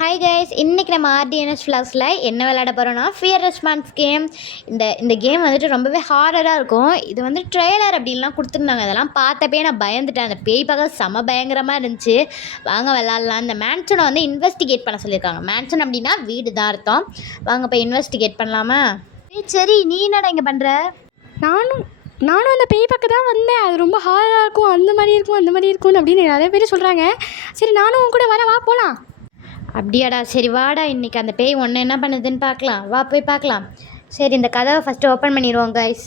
Hi guys, இன்றைக்கி நம்ம ஆர்டிஎன்எஸ் ஃப்ளாக்ஸில் என்ன விளையாட போகிறோன்னா ஃபியர் ரெஸ்பான்ஸ் கேம். இந்த கேம் வந்துட்டு ரொம்பவே ஹாரராக இருக்கும். இது வந்து ட்ரெய்லர் அப்படின்லாம் கொடுத்துருந்தாங்க. அதெல்லாம் பார்த்தப்பே நான் பயந்துட்டேன். அந்த பேய் பார்க்க செம பயங்கரமாக இருந்துச்சு. வாங்க விளாட்லாம். இந்த மேன்ஷனை வந்து இன்வெஸ்டிகேட் பண்ண சொல்லியிருக்காங்க. மேன்ஷன் அப்படின்னா வீடு தான் அர்த்தம். வாங்க போய் இன்வெஸ்டிகேட் பண்ணலாமா? சரி, நீ என்னடா இங்கே பண்ணுற? நானும் அந்த பேய் பக்கம் தான் வந்தேன். அது ரொம்ப ஹாரராக இருக்கும், அந்த மாதிரி இருக்கும் அப்படின்னு நிறைய பேர் சொல்கிறாங்க. சரி, நானும் உன் கூட வா போகலாம். அப்படியாடா, சரி வாடா. இன்றைக்கி அந்த பேய் ஒன்று என்ன பண்ணுதுன்னு பார்க்கலாம். வா போய் பார்க்கலாம். சரி, இந்த கதவை ஃபஸ்ட்டு ஓப்பன் பண்ணிடுவோம் கைஸ்.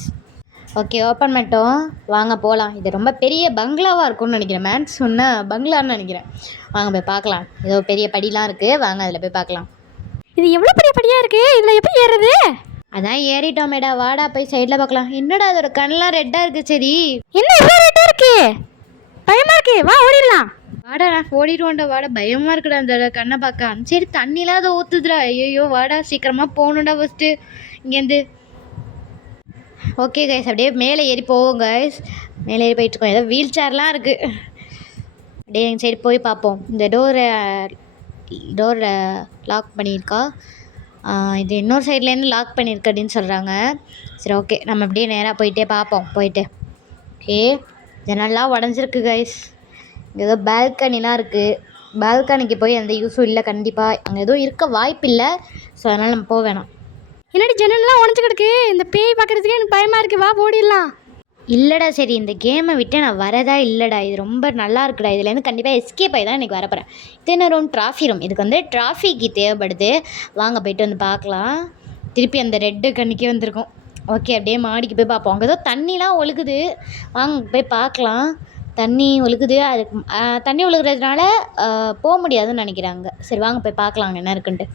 ஓகே, ஓப்பன் பண்ணிட்டோம். வாங்க போகலாம். இது ரொம்ப பெரிய பங்களாவாக இருக்கும்னு நினைக்கிறேன். மேன் சொன்னால் பங்களான்னு நினைக்கிறேன். வாங்க போய் பார்க்கலாம். ஏதோ பெரிய படிலாம் இருக்குது. வாங்க அதில் போய் பார்க்கலாம். இது எவ்வளோ பெரிய படியாக இருக்குது, இதில் எப்படி ஏறுறது? அதான் ஏறிட்டோமேடா. வாடா போய் சைடில் பார்க்கலாம். என்னடா அதோட கண்ணெலாம் ரெட்டாக இருக்குது. சரி, என்ன இவ்வளோ ரெட்டாக இருக்குது? பயமாக இருக்குது. வா ஓடிடலாம். வாடா, நான் ஓடிடுவோண்டா. வாடா, பயமாக இருக்குடா அந்த கண்ணை பார்க்க. சரி, தண்ணிலாம் அதை ஊற்றுதுடா. ஐயோ, வாடா சீக்கிரமாக போகணுண்டா ஃபஸ்ட்டு இங்கேருந்து. ஓகே கைஸ், அப்படியே மேலே ஏறி போவோம் கைஸ். மேலே ஏறி போயிட்டுருக்கோம். ஏதோ வீல் சேர்லாம் இருக்குது. அப்படியே எங்கள் சைடு போய் பார்ப்போம். இந்த டோரை லாக் பண்ணியிருக்கா. இது இன்னொரு சைட்லேருந்து லாக் பண்ணியிருக்கு அப்படின்னு சொல்கிறாங்க. சரி, ஓகே, நம்ம அப்படியே நேராக போயிட்டே பார்ப்போம். ஓகே, ஜன்னல்லாம் உடஞ்சிருக்கு கைஸ். இங்கே ஏதோ பால்கனிலாம் இருக்குது. பால்கனிக்கு போய் எந்த யூஸும் இல்லை கண்டிப்பாக. அங்கே எதுவும் இருக்க வாய்ப்பு இல்லை. ஸோ அதனால் நம்ம போக வேணாம். என்னடி ஜன்னல்லாம் உடஞ்சி கிடக்கு? இந்த பேய் பார்க்குறதுக்கே எனக்கு பயமாக இருக்குது. வா ஓடிடலாம். இல்லைடா, சரி, இந்த கேமை விட்டு நான் வரதா இல்லைடா. இது ரொம்ப நல்லா இருக்குடா. இதுலேருந்து கண்டிப்பாக எஸ்கேப் ஆகி தான் எனக்கு வரப்போகிறேன். இது என்ன ரூம்? Trophy room. இதுக்கு வந்து ட்ராஃபிக்கு தேவைப்படுது. வாங்க போய்ட்டு வந்து பார்க்கலாம். திருப்பி அந்த ரெட்டு கண்ணிக்கே வந்திருக்கும். ஓகே, அப்படியே மாடிக்கு போய் பார்ப்போம். அங்கே ஏதோ தண்ணிலாம் ஒழுகுது. வாங்க போய் பார்க்கலாம். தண்ணி ஒழுகுது. அதுக்கு தண்ணி ஒழுகுறதுனால போக முடியாதுன்னு நினைக்கிறாங்க. சரி, வாங்க போய் பார்க்கலாம் அங்கே என்ன இருக்குன்ட்டு.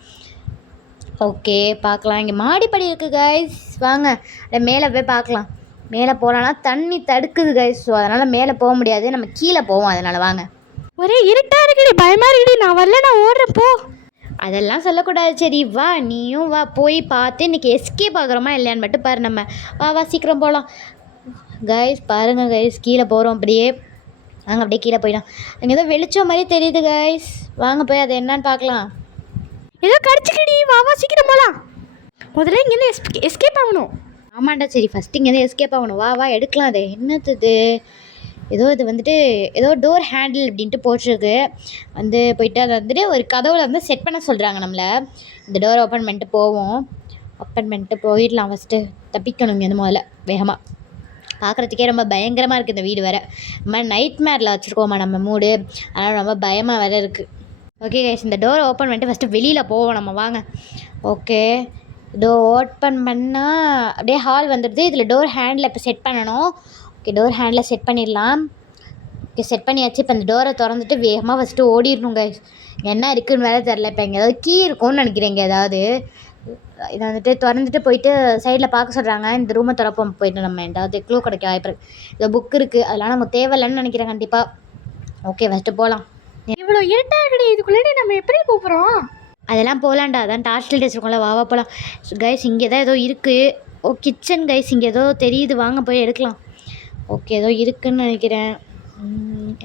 ஓகே, பார்க்கலாம். இங்கே மாடிப்படி இருக்குது கைஸ். வாங்க அப்படியே மேலே போய் பார்க்கலாம். மேலே போகலான்னா தண்ணி தடுக்குது கைஸ். ஸோ அதனால் மேலே போக முடியாது. நம்ம கீழே போவோம். அதனால் வாங்க. ஒரே இருட்டாக இருக்குடி, பயமாக இருக்குடி. நான் வரல, நான் ஓடுறேன் போ. அதெல்லாம் சொல்லக்கூடாது. சரி வா, நீயும் வா. போய் பார்த்து இன்றைக்கி எஸ்கேப் ஆகுறோமா இல்லையான்னு மட்டும் பாரு. நம்ம வா சீக்கிரம் போகலாம் கைஸ். பாருங்கள் கைஸ், கீழே போகிறோம். அப்படியே வாங்க, அப்படியே கீழே போயிடும். அங்கே ஏதோ வெளிச்சம் மாதிரி தெரியுது கைஸ். வாங்க போய் அது என்னன்னு பார்க்கலாம். ஏதோ கடிச்சிக்கடி. வா சீக்கிரம் போகலாம். முதல்ல இங்கேருந்து எஸ்கேப் ஆகணும். ஆமாண்டா, சரி, ஃபஸ்ட்டு இங்கேருந்து எஸ்கேப் ஆகணும். வா எடுக்கலாம். அது என்னது இது வந்துட்டு ஏதோ டோர் ஹேண்டில் அப்படின்ட்டு போட்டிருக்கு. போயிட்டு அதை வந்துட்டு ஒரு கதவுல வந்து செட் பண்ண சொல்கிறாங்க நம்மளை. இந்த டோரை ஓப்பன் பண்ணிட்டு போவோம். ஓப்பன் பண்ணிட்டு போயிடலாம். ஃபஸ்ட்டு தப்பிக்கணும் இங்கேருந்து முதல்ல வேகமாக. பார்க்குறதுக்கே ரொம்ப பயங்கரமாக இருக்குது இந்த வீடு வேறு. நம்ம நைட் மேரில் வச்சுருக்கோமா நம்ம மூடு. அதனால் ரொம்ப பயமாக வேறு இருக்குது. ஓகே கைஸ், இந்த டோரை ஓப்பன் பண்ணிட்டு ஃபஸ்ட்டு வெளியில் போவோம் நம்ம. வாங்க. ஓகே, டோர் ஓப்பன் பண்ணால் அப்படியே ஹால் வந்துடுது. இதில் டோர் ஹேண்டில் இப்போ செட் பண்ணணும். ஓகே, டோர் ஹேண்டில் செட் பண்ணிடலாம். ஓகே, செட் பண்ணியாச்சு. இப்போ இந்த டோரை திறந்துட்டு வேகமாக ஃபஸ்ட்டு ஓடிடணும் கைஸ். என்ன இருக்குதுன்னு வேறு தெரில. இப்போ இங்கே ஏதாவது கீ இருக்கும்னு நினைக்கிறேன். இங்கே ஏதாவது இதை வந்துட்டு திறந்துட்டு போயிட்டு சைடில் பார்க்க சொல்கிறாங்க. இந்த ரூமை திறப்போம். போயிட்டு நம்ம ஏதாவது க்ளூ கிடைக்க வாய்ப்பு இருக்குது. இந்த புக் இருக்குது. அதெல்லாம் நமக்கு தேவையில்லைன்னு நினைக்கிறேன் கண்டிப்பாக. ஓகே, ஃபஸ்ட்டு போகலாம். இவ்வளோ இருட்டாக இருக்குடி, இதுக்குள்ளே நம்ம எப்படி போகிறோம்? அதெல்லாம் போகலான்டா. அதான் டார்ச் லைட் வச்சுருக்கோம்ல. வா போகலாம் கைஸ். இங்கே தான் ஏதோ இருக்குது. Kitchen guys. இங்கே ஏதோ தெரியுது. வாங்க போய் எடுக்கலாம். ஓகே, ஏதோ இருக்குதுன்னு நினைக்கிறேன்.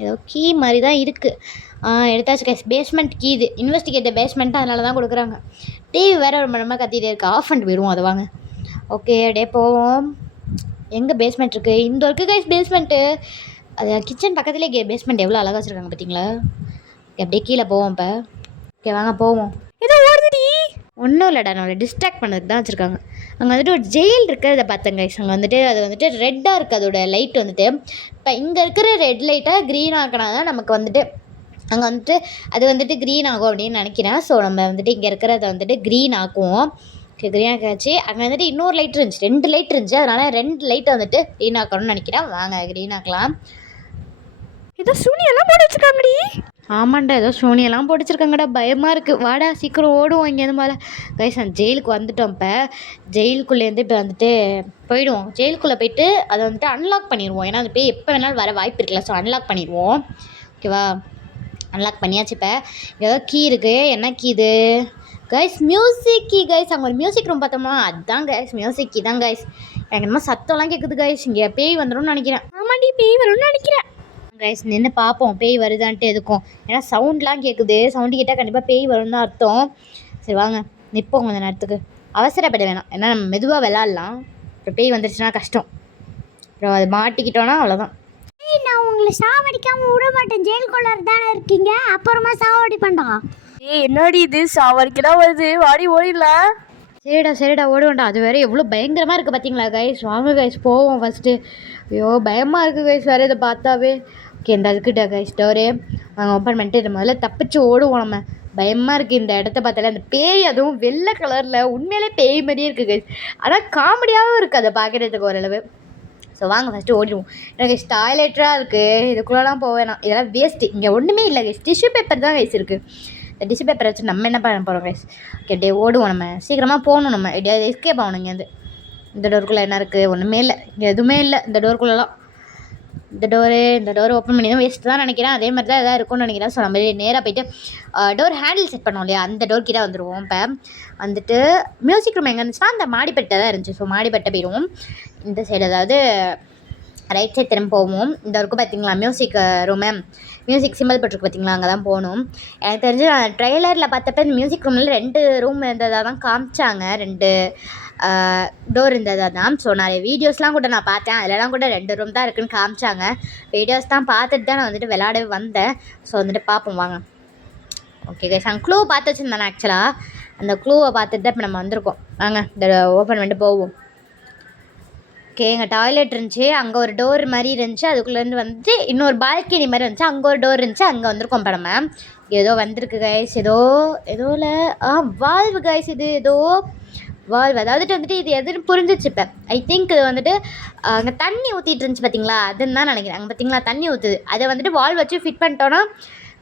ஏதோ கீ மாதிரி தான் இருக்குது. எடுத்தாச்சு கைஸ். Basement key. இது இன்வெஸ்டிகேட் பேஸ்மெண்ட்டு, அதனால தான் கொடுக்குறாங்க. டிவி வேறு ரொம்ப நம்ம கத்திகிட்டே இருக்குது. ஆஃப் பண்ணிட்டு போயிடுவோம். அதை வாங்க. ஓகே, அப்படியே போவோம். எங்கே பேஸ்மெண்ட் இருக்குது? இந்த இருக்குது கைஸ் பேஸ்மெண்ட்டு. அது கிச்சன் பக்கத்துலேயே பேஸ்மெண்ட் எவ்வளோ அழகாக வச்சுருக்காங்க பார்த்தீங்களா? அப்படியே கீழே போவோம் இப்போ. ஓகே, வாங்க போவோம். ஏதோ ஓடுதுடி. ஒன்றும் இல்லைடா, நம்மளை டிஸ்ட்ராக்ட் பண்ணதுக்கு தான் வச்சுருக்காங்க. அங்கே வந்துட்டு ஒரு ஜெயில் இருக்கிறத பார்த்தேன் கைஸ். அங்கே வந்துட்டு அது வந்துட்டு ரெட்டாக இருக்குது. அதோட லைட் வந்துட்டு இப்போ இங்கே இருக்கிற ரெட் லைட்டை க்ரீன் ஆக்கினா தான் நமக்கு வந்துட்டு அங்கே வந்துட்டு அது வந்துட்டு க்ரீன் ஆகும் அப்படின்னு நினைக்கிறேன். ஸோ நம்ம வந்துட்டு இங்கே இருக்கிறத வந்துட்டு க்ரீன் ஆக்குவோம். ஓகே, க்ரீன் ஆக்காச்சு. அங்கே வந்துட்டு இன்னொரு லைட் இருந்துச்சு. 2 லைட் இருந்துச்சு. அதனால் 2 லைட்டை வந்துட்டு க்ரீன் ஆக்கணும்னு நினைக்கிறேன். வாங்க க்ரீன் ஆக்கலாம். ஏதோ சூனியெல்லாம் போட்டு வச்சுருக்காங்கடி. ஆமாண்டா, ஏதோ சூனியெல்லாம் போட்டுச்சிருக்காங்கடா. பயமாக இருக்குது. வாடா சீக்கிரம் ஓடுவோம் இங்கேருந்து மேலே கைஸ். அந்த ஜெயிலுக்கு வந்துட்டோம். இப்போ ஜெயிலுக்குள்ளேருந்து இப்போ வந்துட்டு போயிடுவோம். ஜெயிலுக்குள்ளே போயிட்டு அதை வந்துட்டு அன்லாக் பண்ணிடுவோம். ஏன்னா அது போய் எப்போ வேணாலும் வர வாய்ப்பு இருக்குல்ல. ஸோ அன்லாக் பண்ணிடுவோம். ஓகேவா? அன்லாக் பண்ணியாச்சு. இப்போ ஏதோ கீ இருக்குது. என்ன கீ இது கைஸ்? Music key guys. அங்கே ஒரு மியூசிக் ரூம் பார்த்தோமா, அதுதான் கைஸ் மியூசிக் கீ தான் கைஸ். எனக்கு என்னமோ சத்தம்லாம் கேட்குது கைஸ். இங்கே பேய் வந்துடும்னு நினைக்கிறேன். ஆமாண்டி, பேய் வரும்னு நினைக்கிறேன். கைஸ் நின்று பார்ப்போம் பேய் வருதான்ட்டு எதுக்கும். ஏன்னா சவுண்ட்லாம் கேட்குது, சவுண்டு கேட்டால் கண்டிப்பாக பேய் வரும்னு தான் அர்த்தம். சரி வாங்க நிற்போம் கொஞ்சம் நேரத்துக்கு. அவசரப்பட வேணாம், ஏன்னா நம்ம மெதுவாக விளாட்லாம். இப்போ பேய் வந்துருச்சுன்னா கஷ்டம், அப்புறம் அது மாட்டிக்கிட்டோன்னா அவ்வளோதான். நான் உங்களை சாவடிக்காம விட மாட்டேன், ஜெயிலுக்குள்ளார தானே இருக்கீங்க, அப்புறமா சாவடி பண்ணா. என்னடி இது சாவடிக்கலாம் வருது, வாடி ஓடிடலாம். சரிடா ஓடுவேண்டா. அது வேறு எவ்வளோ பயங்கரமாக இருக்குது பார்த்தீங்களா கைஸ். வாங்க கைஸ் போவோம் ஃபஸ்ட்டு. ஐயோ பயமாக இருக்குது கைஸ் வேறு இதை பார்த்தாவே. ஓகே இந்த அதுக்கிட்ட கைஸ் டோரே நாங்கள் ஓப்பன் பண்ணிட்டு இதை முதல்ல தப்பிச்சு ஓடுவோம். நம்ம பயமாக இருக்குது இந்த இடத்த பார்த்தாலே. அந்த பேய் அதுவும் வெள்ளை கலரில் உண்மையிலே பேய் மாதிரியே இருக்குது கைஸ். ஆனால் காமெடியாகவும் இருக்குது அதை பார்க்குறதுக்கு ஓரளவு. ஸோ வாங்க ஃபஸ்ட்டு ஓடிடுவோம். எனக்கு டாய்லெட்டாக இருக்குது, இதுக்குள்ளெலாம் போக வேணாம், இதெல்லாம் வேஸ்ட்டு. இங்கே ஒன்றுமே இல்லை கைஸ், டிஷ்யூ பேப்பர் தான் கைஸ் இருக்குது. இந்த டிஷ்யூ பேப்பரை வச்சு நம்ம என்ன பண்ண போகிறோம் கைஸ். ஓகே டே ஓடுவோம், நம்ம சீக்கிரமாக போகணும், நம்ம எப்படியாவது எஸ்கேப் ஆகணும் இங்கேருந்து. இந்த டோருக்குள்ளே என்ன இருக்குது, ஒன்றுமே இல்லை, இங்கே எதுவுமே இல்லை இந்த டோருக்குள்ளெலாம். இந்த டோர் ஓப்பன் பண்ணி தான் வேஸ்ட்டு தான் நினைக்கிறேன். அதே மாதிரி தான் எதாவது இருக்கும்னு நினைக்கிறேன். ஸோ நம்ம நேராக போய்ட்டு டோர் ஹேண்டில் செட் பண்ணோம் இல்லையா, அந்த டோர் கிட்ட வந்துடுவோம். இப்போ வந்துட்டு மியூசிக் ரூம் எங்கே இருந்துச்சுன்னா அந்த மாடிப்பட்டை தான் இருந்துச்சு. ஸோ மாடிப்பட்டை போயிடுவோம். இந்த சைடு அதாவது ரைட் சைட் திரும்ப போவோம். இந்த இருக்கும் பார்த்தீங்களா மியூசிக் ரூமு, மியூசிக் சிம்பிள் போட்டிருக்கு பார்த்தீங்களா, அங்கே தான் போகணும். எனக்கு தெரிஞ்சு நான் ட்ரெய்லரில் பார்த்தப்ப இந்த மியூசிக் ரூமில் 2 ரூம் இருந்ததாக தான் காமிச்சாங்க, 2 டோர் இருந்ததாக தான். ஸோ நிறைய வீடியோஸ்லாம் கூட நான் பார்த்தேன், அதிலலாம் கூட 2 ரூம் தான் இருக்குதுன்னு காமிச்சாங்க. வீடியோஸ் தான் பார்த்துட்டு தான் நான் வந்துட்டு விளையாடவே வந்தேன். ஸோ வந்துட்டு பார்ப்போம் வாங்க. ஓகே கைஸ், அங்கே க்ளூ பார்த்து வச்சுருந்தேன் ஆக்சுவலாக. அந்த க்ளூவை பார்த்துட்டு தான் இப்போ நம்ம வந்திருக்கோம். வாங்க இந்த ஓப்பன் பண்ணிட்டு போவோம். ஓகே எங்கள் டாய்லெட் இருந்துச்சு, அங்கே ஒரு டோர் மாதிரி இருந்துச்சு, அதுக்குள்ளேருந்து வந்து இன்னொரு பால்கனி மாதிரி இருந்துச்சு, அங்கே ஒரு டோர் இருந்துச்சு, அங்கே வந்திருக்கோம். இப்போ நம்ம ஏதோ வந்திருக்கு கைஸ், ஏதோவில் வால்வு கைஸ், இது ஏதோ வால்வு. அதாவது வந்துட்டு இது எதுன்னு புரிஞ்சிச்சு. இப்போ ஐ திங்க் இது வந்துட்டு அங்கே தண்ணி ஊற்றிட்டு இருந்துச்சு பார்த்தீங்களா, அதுன்னு தான் நினைக்கிறேன். அங்கே பார்த்தீங்களா தண்ணி ஊற்றுது, அதை வந்துட்டு வால்வு வச்சு ஃபிட் பண்ணிட்டோன்னா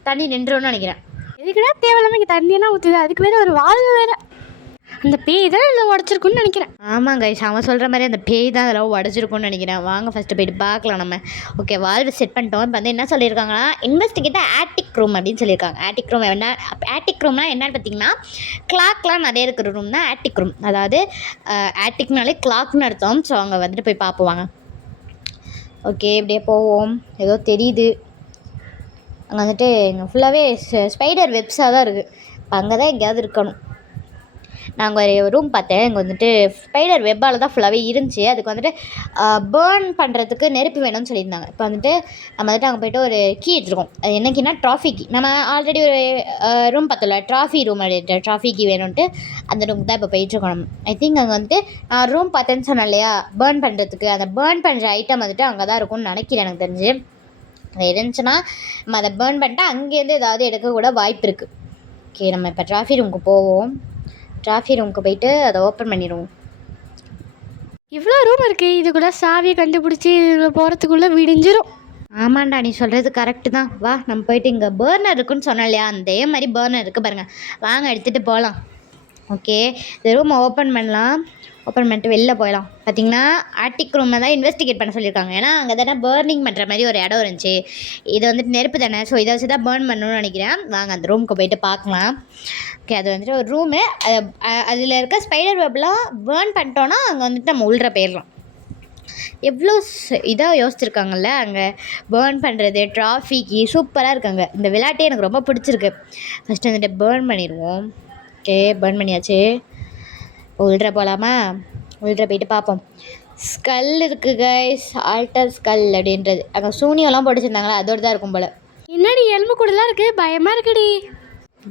தண்ணி நின்றுன்னு நினைக்கிறேன். இதுக்குன்னா தேவையில்லாமல் இங்கே தண்ணியெல்லாம் ஊற்றுது, அதுக்கு வேறு ஒரு வாழ்வு வேறு. அந்த பேய் தான் இதில் உடச்சிருக்குன்னு நினைக்கிறேன். ஆமாங்க கைஸ், அவன் சொல்கிற மாதிரி அந்த பேய் தான் அதெல்லாம் உடச்சிருக்குன்னு நினைக்கிறேன். வாங்க ஃபஸ்ட்டு போய்ட்டு பார்க்கலாம் நம்ம. ஓகே வால்வு செட் பண்ணிட்டோம். இப்போ வந்து என்ன சொல்லியிருக்காங்கன்னா இன்வெஸ்டிகேட்டாக ஆட்டிக் ரூம் அப்படின்னு சொல்லியிருக்காங்க. ஆட்டிக் ரூம் என்ன, ஆட்டிக் ரூம்னா என்னன்னு பார்த்தீங்கன்னா கிளாக்லாம் நிறைய இருக்கிற ரூம் தான் ஆட்டிக் ரூம். அதாவது ஆட்டிக்னாலே கிளாக்னு அர்த்தம். ஸோ அங்கே வந்துட்டு போய் பார்ப்போம். ஓகே இப்படியே போவோம். ஏதோ தெரியுது அங்கே வந்துட்டு, இங்கே ஃபுல்லாகவே ஸ்பைடர் வெப்ஸாக தான் இருக்குது. இப்போ அங்கே தான் எங்கேயாவது இருக்கணும். நாங்கள் ஒரு ரூம் பார்த்தேன், இங்கே வந்துட்டு ஸ்பைடர் வெப்பால் தான் ஃபுல்லாகவே இருந்துச்சு. அதுக்கு வந்துட்டு பேர்ன் பண்ணுறதுக்கு நெருப்பு வேணும்னு சொல்லியிருந்தாங்க. இப்போ வந்துட்டு நம்ம வந்துட்டு அங்கே போய்ட்டு ஒரு கீ எடுத்துருக்கோம். அது என்ன கீனா ட்ராஃபி கீ. நம்ம ஆல்ரெடி ஒரு ரூம் பார்த்தோம்ல ட்ராஃபி ரூம், ட்ராஃபி கீ வேணும்ன்ட்டு அந்த ரூம் தான் இப்போ போயிட்டுருக்கோம் நம்ம. ஐ திங்க் அங்கே வந்துட்டு நான் ரூம் பார்த்தேன்னு சொன்னேன் இல்லையா பேர்ன் பண்ணுறதுக்கு, அந்த பேர்ன் பண்ணுற ஐட்டம் வந்துட்டு அங்கே தான் இருக்கும்னு நினைக்கிறேன். எனக்கு தெரிஞ்சு அது இருந்துச்சுன்னா நம்ம அதை பேர்ன் பண்ணிட்டு அங்கேருந்து ஏதாவது எடுக்கக்கூட வாய்ப்பு இருக்குது. ஓகே நம்ம இப்போ ட்ராஃபி ரூமுக்கு போவோம். ட்ராஃபி ரூமுக்கு போயிட்டு அதை ஓப்பன் பண்ணிடுவோம். இவ்வளோ ரூம் இருக்குது, இதுக்குள்ளே சாவியை கண்டுபிடிச்சி இதில் போகிறதுக்குள்ளே விடிஞ்சிரும். ஆமாண்டா நீ சொல்கிறது கரெக்டு தான். வா நம்ம போயிட்டு இங்கே பேர்னர் இருக்குன்னு சொன்னோம் இல்லையா, அதே மாதிரி பேர்னர் இருக்குது பாருங்கள், வாங்க எடுத்துகிட்டு போகலாம். ஓகே இந்த ரூமை ஓப்பன் பண்ணலாம். ஓப்பன் பண்ணிட்டு வெளில போயிடலாம். பார்த்தீங்கன்னா ஆட்டிக் ரூமை தான் இன்வெஸ்டிகேட் பண்ண சொல்லியிருக்காங்க. ஏன்னா அங்கே தானே பேர்னிங் பண்ணுற மாதிரி ஒரு இடம் இருந்துச்சு. இது வந்துட்டு நெருப்பு தானே, ஸோ இதை வச்சு தான் பேர்ன் பண்ணணும்னு நினைக்கிறேன். வாங்க அந்த ரூமுக்கு போயிட்டு பார்க்கலாம். ஓகே அது வந்துட்டு ஒரு ரூமு, அதில் இருக்க ஸ்பைடர் வெப்லாம் பேர்ன் பண்ணிட்டோன்னா அங்கே வந்துட்டு நம்ம உள்ள போயிடலாம். எவ்வளோ இதாக யோசிச்சிருக்காங்கல்ல அங்கே பேர்ன் பண்ணுறது. ட்ராஃபிக்கு சூப்பராக இருக்காங்க. இந்த விளையாட்டே எனக்கு ரொம்ப பிடிச்சிருக்கு. ஃபஸ்ட்டு வந்துட்டு பேர்ன் பண்ணிடுவோம். ஓகே பேர்ன் பண்ணியாச்சு. உள்ற போகலாமா, உள்ற போயிட்டு பார்ப்போம். ஸ்கல் இருக்குது கைஸ், ஆல்டர் ஸ்கல் அப்படின்றது. அங்கே சூனியெல்லாம் போட்டுச்சிருந்தாங்களா அதோடு தான் இருக்கும் போல். என்னடி எலும்பு கூடலாம் இருக்குது, பயமாக இருக்குடி.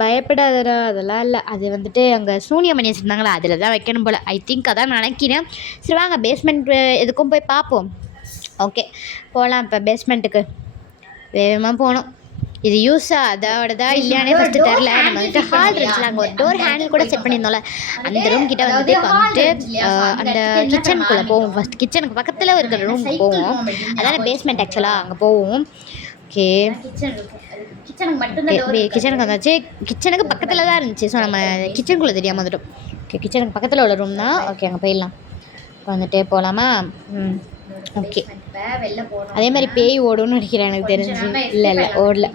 பயப்படாதடா அதெல்லாம் இல்லை, அது வந்துட்டு அங்கே சூனியம் பண்ணி வச்சுருந்தாங்களா அதில் தான் வைக்கணும் போல். ஐ திங்க் அதான் நினைக்கிறேன். சரி வாங்க பேஸ்மெண்ட் எதுக்கும் போய் பார்ப்போம். ஓகே போகலாம். இப்போ பேஸ்மெண்ட்டுக்கு வேகமாக போகணும். இது யூஸாக அதோட தான் இல்லையானே ஃபஸ்ட்டு தெரில. நம்ம வந்துட்டு ஹால் இருந்துச்சுல, அங்கே ஒரு டோர் ஹேண்டில் கூட செட் பண்ணியிருந்தோம்ல, அந்த ரூம் கிட்டே வந்துட்டு இப்போ வந்துட்டு அந்த கிச்சனுக்குள்ளே போவோம். ஃபஸ்ட் கிச்சனுக்கு பக்கத்தில் இருக்கிற ரூமுக்கு போவோம். அதான பேஸ்மெண்ட் ஆக்சுவலாக, அங்கே போவோம். ஓகே கிச்சனுக்கு வந்தாச்சு. கிச்சனுக்கு பக்கத்தில் தான் இருந்துச்சு. ஸோ நம்ம கிச்சனுக்குள்ளே தெரியாமல் வந்துட்டோம். ஓகே கிச்சனுக்கு பக்கத்தில் உள்ள ரூம் தான். ஓகே அங்கே போயிடலாம். இப்போ வந்துட்டு போகலாமா? ஓகே அதே மாதிரி பேய் ஓடும்னு நினைக்கிறேன் எனக்கு தெரிஞ்சு. இல்லை ஓடல.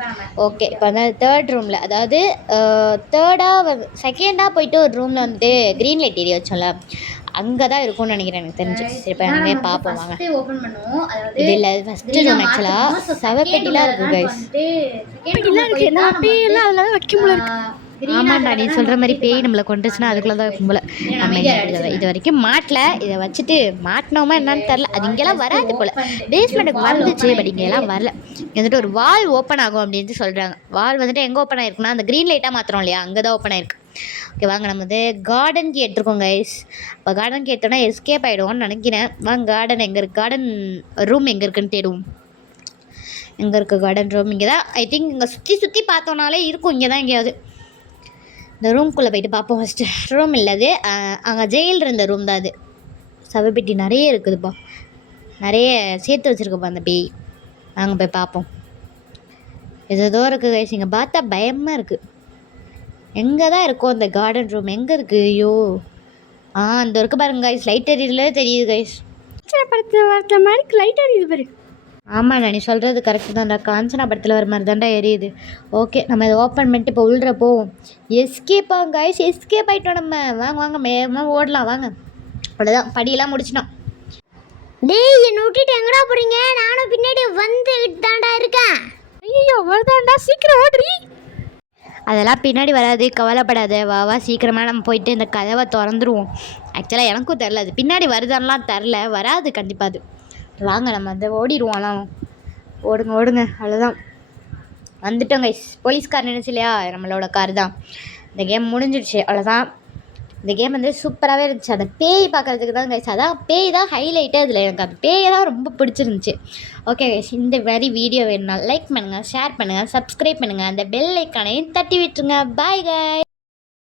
ஓகே, இப்போ வந்து தேர்ட் ரூமில், அதாவது செகண்டாக போயிட்டு ஒரு ரூமில் வந்துட்டு க்ரீன் லைட் ஏரியா வச்சோம்ல, அங்கே தான் இருக்கும்னு நினைக்கிறேன் எனக்கு தெரிஞ்சு. சரி, இப்போ அங்கே பார்ப்போம் வாங்க. இது இல்லை, ஃபஸ்ட்டு ரூம் ஆக்சுவலாக சவப்பெட்டிலாம் இருக்குது கைஸ். பேயெல்லாம் அதில் வைக்க முடியல. ஆமாண்டா, நீ சொல்கிற மாதிரி பேய் நம்மளை கொண்டுச்சுன்னா அதுக்குள்ளே தான் இருக்கும் போல். நம்ம இது வரைக்கும் மாட்டல, இதை வச்சுட்டு மாட்டினோமா என்னன்னு தெரில. அது இங்கெல்லாம் வராது போல். பேஸ்மெண்ட்டுக்கு வந்துச்சு, பட் இங்கெல்லாம் வரல. இங்கே வந்துட்டு ஒரு வால் ஓப்பன் ஆகும் அப்படின்ட்டு சொல்கிறாங்க. வால் வந்துட்டு எங்கே ஓப்பன் ஆகிருக்குன்னா அந்த க்ரீன் லைட்டாக மாத்திரம் இல்லையா, அங்கே தான் ஓப்பன் ஆகிருக்கு. ஓகே வாங்க, நம்ம வந்து கார்டனுக்கு எடுத்துருக்கோம் கைஸ். இப்போ கார்டனுக்கு எடுத்தோன்னா எஸ்கேப் ஆகிடுவோம்னு நினைக்கிறேன். வாங்க, கார்டன் எங்கே இருக்குது, கார்டன் ரூம் எங்கே இருக்குன்னு தேடுவோம். எங்கே இருக்குது கார்டன் ரூம்? இங்கே தான் ஐ திங்க். இங்கே சுற்றி பார்த்தோன்னாலே இருக்கும், இங்கே தான் எங்கேயாவது. இந்த ரூம்குள்ளே போய்ட்டு பார்ப்போம். ஃபஸ்ட்டு ரூம் இல்லது, அங்கே ஜெயில் இருந்த ரூம் தான் அது. சவப்பெட்டி நிறைய இருக்குதுப்பா, நிறைய சேர்த்து வச்சுருக்குப்பா அந்த பேய். அங்கே போய் பார்ப்போம். ஏதோ இருக்குது கைஸ், இங்கே பார்த்தா பயமாக இருக்குது. எங்கே தான் இருக்கும் அந்த கார்டன் ரூம்? எங்கே இருக்குது? ஐயோ, அந்த இருக்குது பாருங்க கைஸ், லைட் எரியல தெரியுது கைஸ். படத்தில் வர மாதிரி லைட் எரியுது பாரு. ஆமாண்ணா, நீ சொல்கிறது கரெக்டு தான்டா. காஞ்சனா படத்தில் வர மாதிரி தான்டா எரியுது. ஓகே, நம்ம இதை ஓப்பன் பண்ணிட்டு இப்போ உள்ள போவோம். எஸ்கேப்பா கைஸ், எஸ்கேப் ஆகிட்டோம் நம்ம. வாங்க வாங்க, மேமாக ஓடலாம் வாங்க. அவ்வளோதான், படியெல்லாம் முடிச்சிட்டோம். டேய், என்னை விட்டுட்டு எங்கடா போகிறீங்க? நானும் பின்னாடி வந்துக்கிட்டு தாண்டா இருக்கேன். ஐயோ, வருதாண்டா, சீக்கிரம் ஓடுறீ. அதெல்லாம் பின்னாடி வராது, கவலைப்படாத. வா சீக்கிரமாக நம்ம போயிட்டு இந்த கதவை திறந்துருவோம். ஆக்சுவலாக எனக்கும் தெரில, அது பின்னாடி வருதான்லாம் தெரில, வராது கண்டிப்பாக அது. வாங்க, நம்ம அதை ஓடிடுவோம். ஓடுங்க, அவ்வளோதான். வந்துட்டோம் கைஸ். போலீஸ்கார் நினச்சி இல்லையா, நம்மளோட கார் தான். இந்த கேம் முடிஞ்சிடுச்சு, அவ்வளோதான். இந்த கேம் வந்து சூப்பராகவே இருந்துச்சு. அந்த பேய் பார்க்குறதுக்கு தான் கைஸ், அதான் பேய் தான் ஹைலைட்டே இதில். எனக்கு அந்த பேயை தான் ரொம்ப பிடிச்சிருந்துச்சு. ஓகே கைஸ், இந்த மாதிரி வீடியோ வேணும்னா லைக் பண்ணுங்கள், ஷேர் பண்ணுங்கள், சப்ஸ்கிரைப் பண்ணுங்கள், அந்த பெல் ஐக்கானையும் தட்டி விட்டுருங்க. Bye guys.